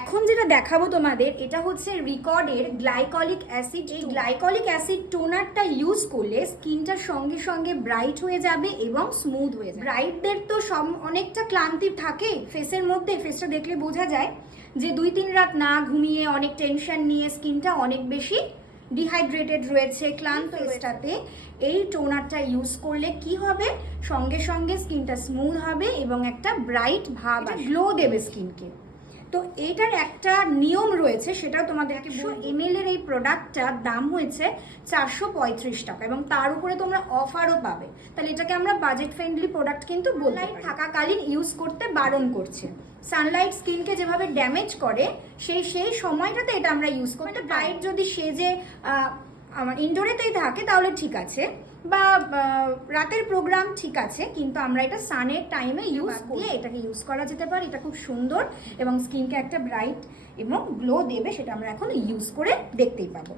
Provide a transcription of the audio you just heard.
এখন যেটা দেখাবো তোমাদের এটা হচ্ছে রিকর্ডের গ্লাইকলিক অ্যাসিড। এই গ্লাইকলিক অ্যাসিড টোনারটা ইউজ করলে স্কিনটার সঙ্গে সঙ্গে ব্রাইট হয়ে যাবে এবং স্মুথ হয়ে যাবে। ব্রাইটদের তো অনেকটা ক্লান্তি থাকে ফেসের মধ্যে, ফেসটা দেখলে বোঝা যায় যে 2-3 রাত না ঘুমিয়ে অনেক টেনশন নিয়ে স্কিনটা অনেক বেশি ডিহাইড্রেটেড রয়েছে, ক্লান্ত। ফেসটাতে এই টোনারটা ইউজ করলে কি হবে, সঙ্গে সঙ্গে স্কিনটা স্মুথ হবে এবং একটা ব্রাইট ভাব, গ্লো দেবে স্কিনকে। তো এইটার একটা নিয়ম রয়েছে, সেটাও তোমাদেরকে ml এর এই প্রোডাক্টটার দাম হয়েছে 435 টাকা এবং তার উপরে তোমরা অফারও পাবে। তাহলে এটাকে আমরা বাজেট ফ্রেন্ডলি প্রোডাক্ট কিন্তু বলতে পারি। থাকাকালীন ইউজ করতে বারণ করছে। সানলাইট স্কিনকে যেভাবে ড্যামেজ করে সেই সময়টাতে এটা আমরা ইউজ করতে। ব্রাইট যদি সেজে আমার ইনডোরেতেই থাকে তাহলে ঠিক আছে, বা রাতের প্রোগ্রাম ঠিক আছে, কিন্তু আমরা এটা সানের টাইমে ইউজ দিয়ে এটাকে ইউজ করা যেতে পারে। এটা খুব সুন্দর এবং স্কিনকে একটা ব্রাইট এবং গ্লো দেবে, সেটা আমরা এখন ইউজ করে দেখতেই পাবো।